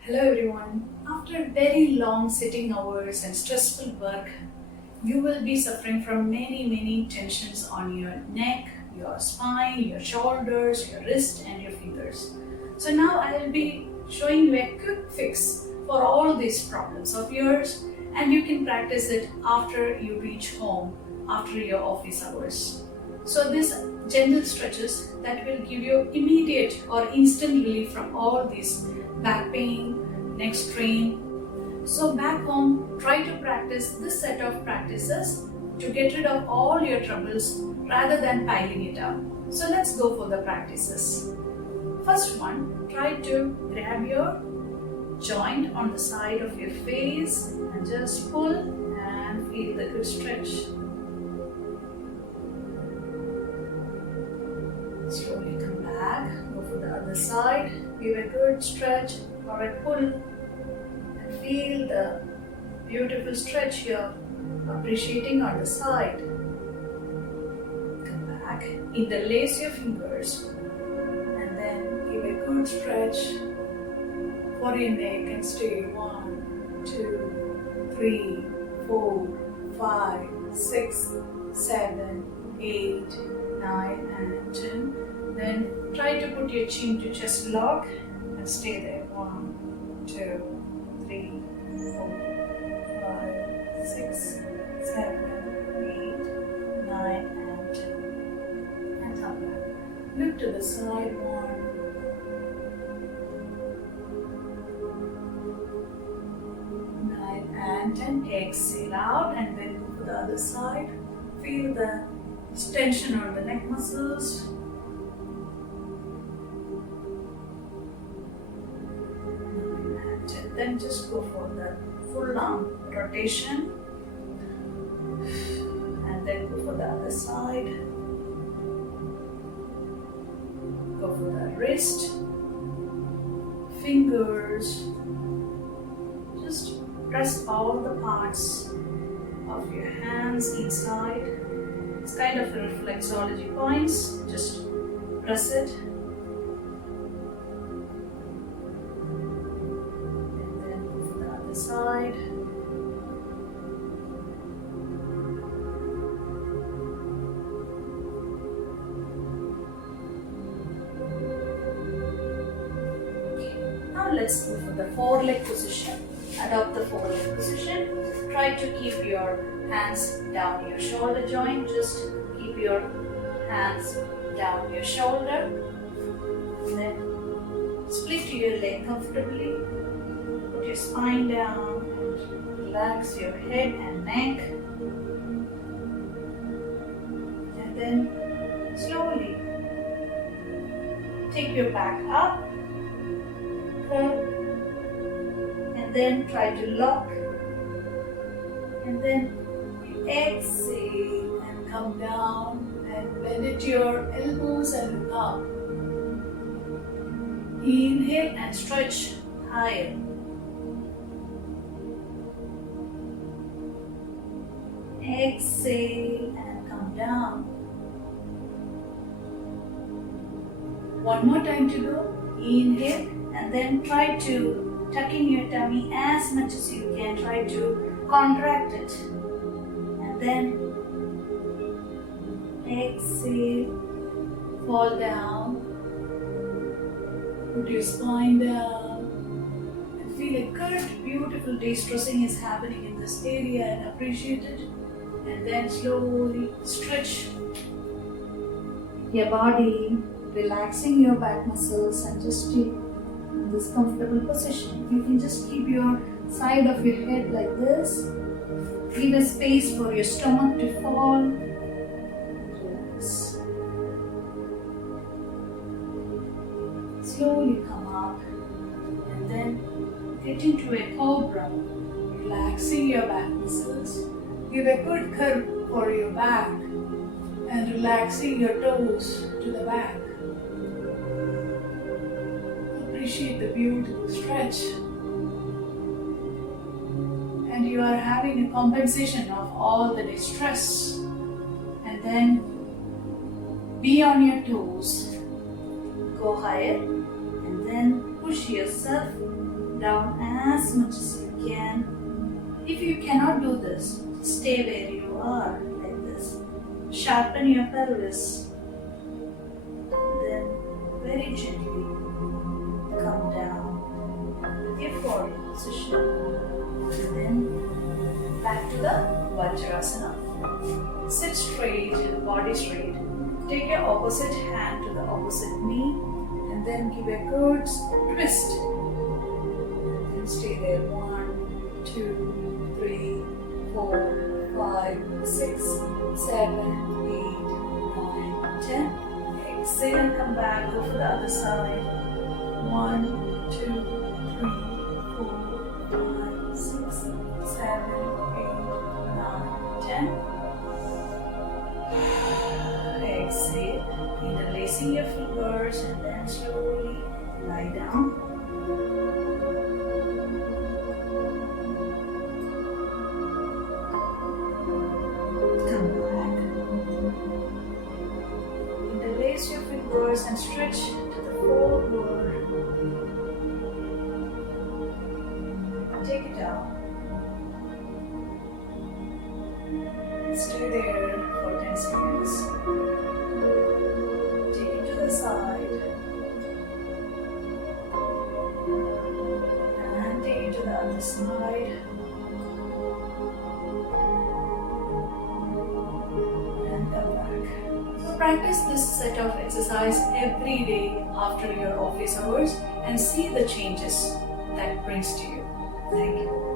Hello everyone. After very long sitting hours and stressful work, you will be suffering from many tensions on your neck, your spine, your shoulders, your wrist and your fingers. So now I will be showing you a quick fix for all these problems of yours, and you can practice it after you reach home after your office hours. So these gentle stretches that will give you immediate or instant relief from all these back pain, neck strain. So back home, try to practice this set of practices to get rid of all your troubles rather than piling it up. So let's go for the practices. First one, try to grab your joint on the side of your face and just pull and feel the good stretch. Slowly come back, go for the other side, give a good stretch or a pull and feel the beautiful stretch here, appreciating on the side. Come back, interlace your fingers and then give a good stretch for your neck and stay 1, 2, 3, 4, 5, 6, 7, 8, 9 and 10. Then try to put your chin to chest lock and stay there. 1, 2, 3, 4, 5, 6, 7, 8, 9 and 10. And come back. Look to the side. 1, 9 and 10. Exhale out and then go to the other side. Feel the tension on the neck muscles. And then just go for the full arm rotation. And then go for the other side. Go for the wrist, fingers. Just press all the parts of your hands inside. It's kind of a reflexology points. Just press it. And then go for the other side. Okay. Now let's go for the foreleg position. Adopt the foreleg position. Try to keep your hands down your shoulder joint. Just keep your hands down your shoulder. And then split your leg comfortably. Put your spine down and relax your head and neck. And then slowly take your back up. Curve. And then try to lock. And then exhale and come down and bend at your elbows and look up. Inhale and stretch higher. Exhale and come down. One more time to go. Inhale and then try to tuck in your tummy as much as you can. Try to contract it. And then exhale, fall down, put your spine down, and feel a good, beautiful de-stressing is happening in this area and appreciate it. And then slowly stretch your body, relaxing your back muscles and just stay in this comfortable position. You can just keep your side of your head like this. Leave a space for your stomach to fall. Relax. Slowly come up and then get into a cobra. Relaxing your back muscles. Give a good curve for your back and relaxing your toes to the back. Appreciate the beautiful stretch. And you are having a compensation of all the distress and and then be on your toes. Go higher and then push yourself down as much as you can. If you cannot do this, stay where you are like this. Sharpen your pelvis. Then very gently come down with your forward position. And then back to the Vajrasana. Sit straight, body straight. Take your opposite hand to the opposite knee and then give a good twist. And stay there. 1, 2, 3, 4, 5, 6, 7, 8, 9, 10. Exhale and come back. Go for the other side. 1, 2, 3, 4, 5, 6, 7, 8, 9, 10. Exhale, interlacing your fingers and then slowly lie down. Come back. Interlace your fingers and stretch to the forward. Take it down. Stay there for 10 seconds. Take it to the side. And take it to the other side. And come back. So practice this set of exercise every day after your office hours and see the changes that brings to you. Thank you.